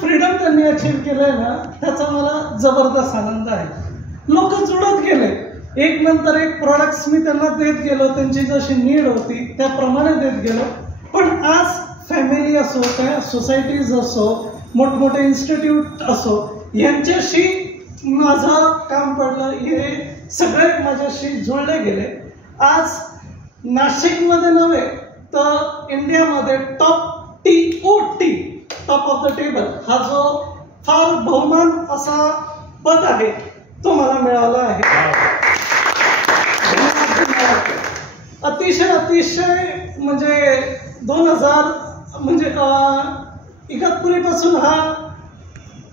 Freedom त्यांनी achieve केलंय ना, त्याचा मला जबरदस्त आनंद आहे. लोक जुळत गेले, एक नंतर एक प्रोडक्ट्स मी त्यांना देत गेलो, त्यांची जशी नीड होती त्याप्रमाणे देत गेलो. पण आज फॅमिली असो, त्या सोसायटीज असो, मोठमोठे इन्स्टिट्यूट असो, यांच्याशी माझं काम पडलं. हे सगळे माझ्याशी जुळले गेले. आज नाशिकमध्ये नव्हे तर इंडियामध्ये top TOT, top of the table, हा जो फार बहुमान असा पद आहे तो मला मिळाला आहे. अतिशय अतिशय म्हणजे 2000 म्हणजे इगतपुरीपासून हा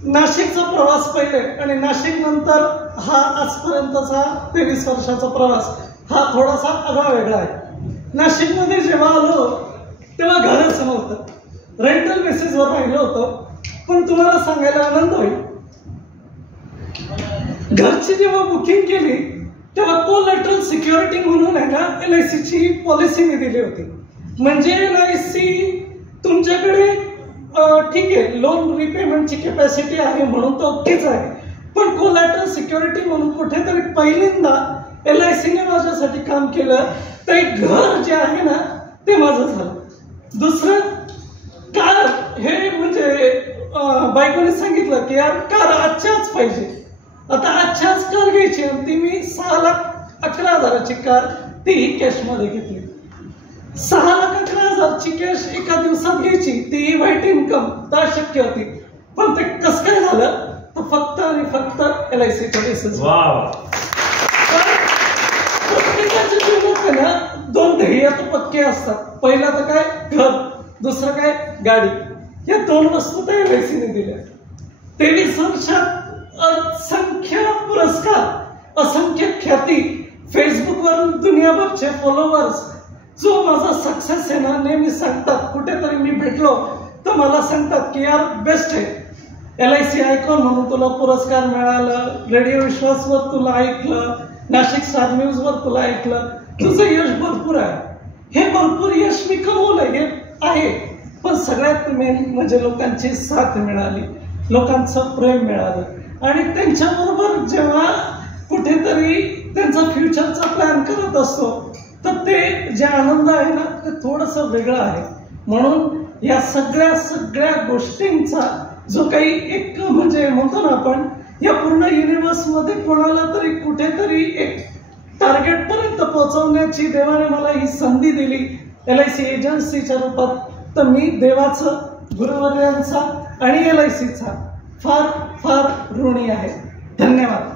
नाशिकचा प्रवास पहिले आणि नाशिक नंतर हा आजपर्यंतचा 23 वर्षाचा प्रवास हा थोडासा आगळा वेगळा आहे. नाशिकमध्ये जेव्हा आलो तेव्हा घरच नव्हतं, रेंटल बेसिसवर राहिलो होतो. पण तुम्हाला सांगायला आनंद होईल, घरची जेव्हा बुकिंग केली तेव्हा कोलॅटरल सिक्युरिटी म्हणून आहे ना LIC ची पॉलिसी मी दिली होती. म्हणजे LIC तुमच्याकडे ठीक आहे, लोन रिपेमेंटची कॅपॅसिटी आहे म्हणून तो ओकेच आहे, पण कोलॅटरल सिक्युरिटी म्हणून कुठेतरी पहिल्यांदा LIC ने माझ्यासाठी काम केलं. तर एक घर जे आहे ना ते माझं झालं. दुसरं कार, हे म्हणजे बायकोने सांगितलं की यार कार आजच्याच पाहिजे. आता आजच्याच कार घ्यायची आणि ती मी 6,11,000ची कार ती कॅशमध्ये घेतली. 6,11,000ची कॅश एका दिवसात घ्यायची, ती व्हाईट इन्कम तर शक्य होती. पण ते कसं काय झालं तर फक्त आणि फक्त LICच्या बेसिस. प्रत्येकाच्या जीवनात ना 2 ध्येय तर पक्के असतात. पहिला तर काय, घर, दुसरं काय, गाडी. या 2 वस्तू तर LIC ने दिल्या. 23 वर्षात असंख्य पुरस्कार, असंख्य ख्याती, फेसबुकवर दुनियाभरचे फॉलोअर्स, जो माझा सक्सेस आहे ना, नेहमी सांगतात, कुठेतरी मी भेटलो तर मला सांगतात की यार बेस्ट आहे, LIC आयकॉन म्हणून तुला पुरस्कार मिळालं, रेडिओ विश्वासवर तुला ऐकलं, नाशिक स्टार न्यूजवर तुला ऐकलं, तुझं यश भरपूर आहे. हे भरपूर यश मी कमवलं हे आहे, पण सगळ्यात मेन म्हणजे लोकांची साथ मिळाली, लोकांचं प्रेम मिळालं. आणि त्यांच्याबरोबर जेव्हा कुठेतरी त्यांचा फ्युचरचा प्लॅन करत असतो तर ते जे आनंद आहे ना ते थोडंसं वेगळं आहे. म्हणून या सगळ्या गोष्टींचा जो काही एक म्हणजे म्हणतो ना आपण, या पूर्ण युनिव्हर्समध्ये कोणाला तरी कुठेतरी एक टार्गेट पर्यंत पोहोचवण्याची देवाने मला ही संधी दिली LIC एजन्सीच्या रूपात. तर मी देवाचं, गुरुवर्यांचा आणि LICचा फार फार ऋणी आहे. धन्यवाद.